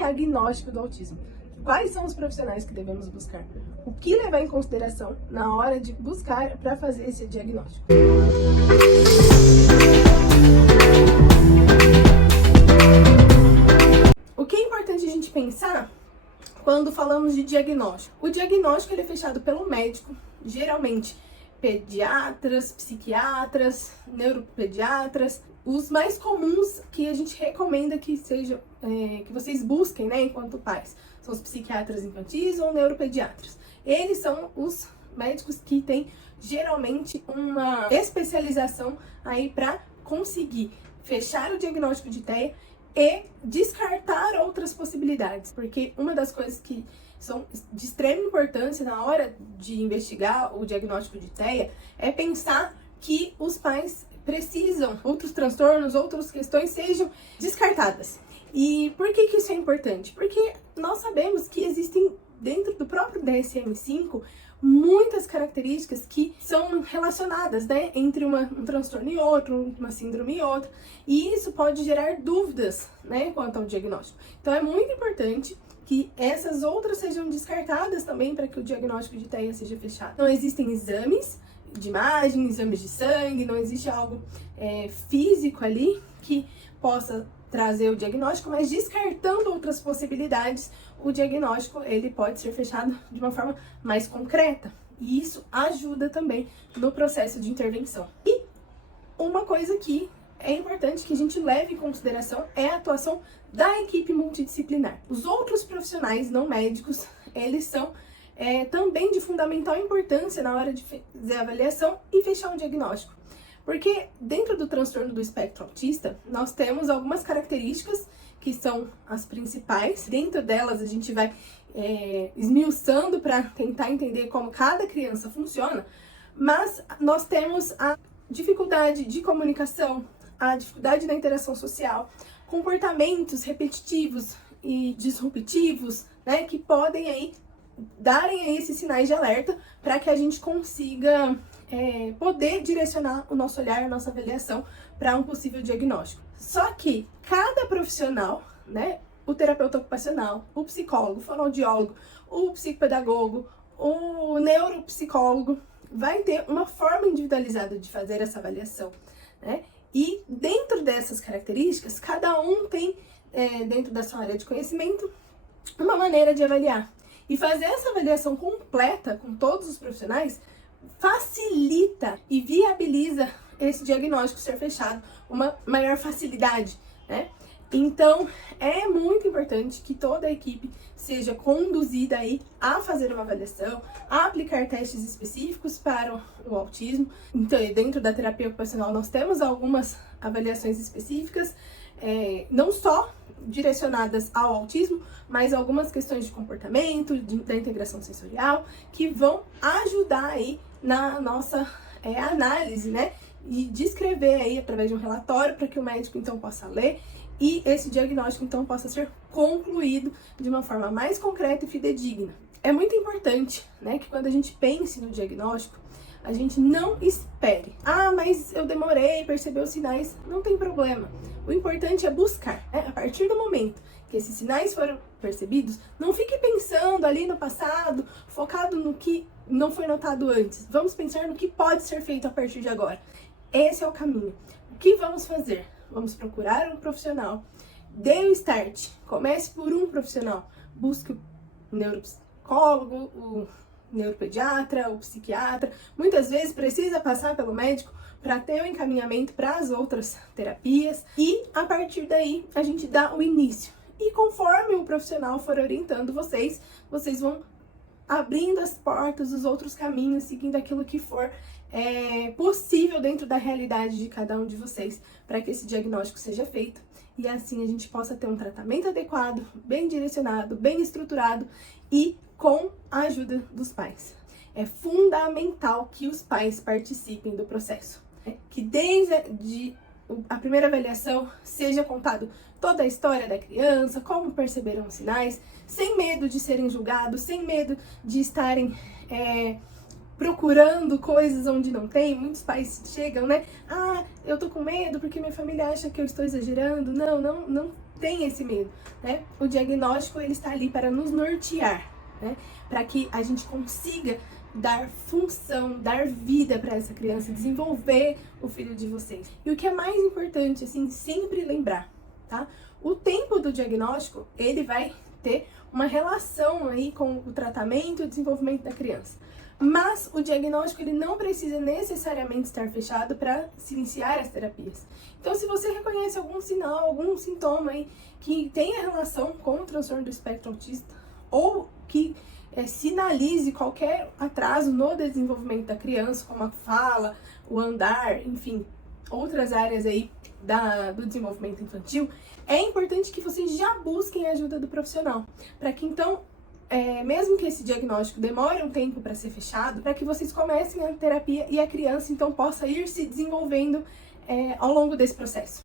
diagnóstico do autismo. Quais são os profissionais que devemos buscar? O que levar em consideração na hora de buscar para fazer esse diagnóstico? O que é importante a gente pensar quando falamos de diagnóstico? O diagnóstico ele é fechado pelo médico, geralmente pediatras, psiquiatras, neuropediatras. Os mais comuns que a gente recomenda que sejam, que vocês busquem, né, enquanto pais, são os psiquiatras infantis ou neuropediatras. Eles são os médicos que têm geralmente uma especialização aí para conseguir fechar o diagnóstico de TEA e descartar outras possibilidades, porque uma das coisas que são de extrema importância na hora de investigar o diagnóstico de TEA é pensar que os pais precisam, outros transtornos, outras questões sejam descartadas. E por que isso é importante? Porque nós sabemos que existem dentro do próprio DSM-5 muitas características que são relacionadas, né, entre um transtorno e outro, uma síndrome e outra, e isso pode gerar dúvidas, né, quanto ao diagnóstico. Então é muito importante que essas outras sejam descartadas também para que o diagnóstico de TEA seja fechado. Não existem exames de imagem, exames de sangue, não existe algo físico ali que possa trazer o diagnóstico, mas descartando outras possibilidades, o diagnóstico ele pode ser fechado de uma forma mais concreta. E isso ajuda também no processo de intervenção. E uma coisa que é importante que a gente leve em consideração é a atuação da equipe multidisciplinar. Os outros profissionais não médicos, eles são também de fundamental importância na hora de fazer a avaliação e fechar um diagnóstico. Porque dentro do transtorno do espectro autista, nós temos algumas características que são as principais. Dentro delas, a gente vai esmiuçando para tentar entender como cada criança funciona, mas nós temos a dificuldade de comunicação, a dificuldade na interação social, comportamentos repetitivos e disruptivos, né, que podem aí darem aí esses sinais de alerta para que a gente consiga poder direcionar o nosso olhar, a nossa avaliação para um possível diagnóstico. Só que cada profissional, né, o terapeuta ocupacional, o psicólogo, o fonoaudiólogo, o psicopedagogo, o neuropsicólogo, vai ter uma forma individualizada de fazer essa avaliação, né? E dentro dessas características, cada um tem, dentro da sua área de conhecimento, uma maneira de avaliar. E fazer essa avaliação completa com todos os profissionais facilita e viabiliza esse diagnóstico ser fechado, uma maior facilidade, né? Então, é muito importante que toda a equipe seja conduzida aí a fazer uma avaliação, a aplicar testes específicos para o autismo. Então, dentro da terapia ocupacional, nós temos algumas avaliações específicas, não só direcionadas ao autismo, mas algumas questões de comportamento, da integração sensorial, que vão ajudar aí na nossa análise, né? E descrever aí através de um relatório para que o médico então possa ler e esse diagnóstico então possa ser concluído de uma forma mais concreta e fidedigna. É muito importante, né, que quando a gente pense no diagnóstico, a gente não espere. Ah, mas eu demorei, perceber os sinais. Não tem problema. O importante é buscar, né? A partir do momento que esses sinais foram percebidos, não fique pensando ali no passado, focado no que não foi notado antes. Vamos pensar no que pode ser feito a partir de agora. Esse é o caminho. O que vamos fazer? Vamos procurar um profissional. Dê o start. Comece por um profissional. Busque o neuropsicólogo, o neuropediatra, o psiquiatra. Muitas vezes precisa passar pelo médico para ter o encaminhamento para as outras terapias. E a partir daí a gente dá o início. E conforme o profissional for orientando vocês, vocês vão abrindo as portas, os outros caminhos, seguindo aquilo que for possível dentro da realidade de cada um de vocês, para que esse diagnóstico seja feito e assim a gente possa ter um tratamento adequado, bem direcionado, bem estruturado e com a ajuda dos pais. É fundamental que os pais participem do processo, que desde a primeira avaliação seja contado toda a história da criança, como perceberam os sinais, sem medo de serem julgados, sem medo de estarem procurando coisas onde não tem. Muitos pais chegam, né? Ah, eu tô com medo porque minha família acha que eu estou exagerando. Não tem esse medo, né? O diagnóstico, ele está ali para nos nortear, né? Para que a gente consiga dar função, dar vida para essa criança, desenvolver o filho de vocês. E o que é mais importante, assim, sempre lembrar, tá? O tempo do diagnóstico, ele vai ter uma relação aí com o tratamento e o desenvolvimento da criança. Mas o diagnóstico, ele não precisa necessariamente estar fechado para se iniciar as terapias. Então, se você reconhece algum sinal, algum sintoma aí que tenha relação com o transtorno do espectro autista, ou que sinalize qualquer atraso no desenvolvimento da criança, como a fala, o andar, enfim, outras áreas aí do desenvolvimento infantil, é importante que vocês já busquem a ajuda do profissional, para que então, mesmo que esse diagnóstico demore um tempo para ser fechado, para que vocês comecem a terapia e a criança então possa ir se desenvolvendo ao longo desse processo.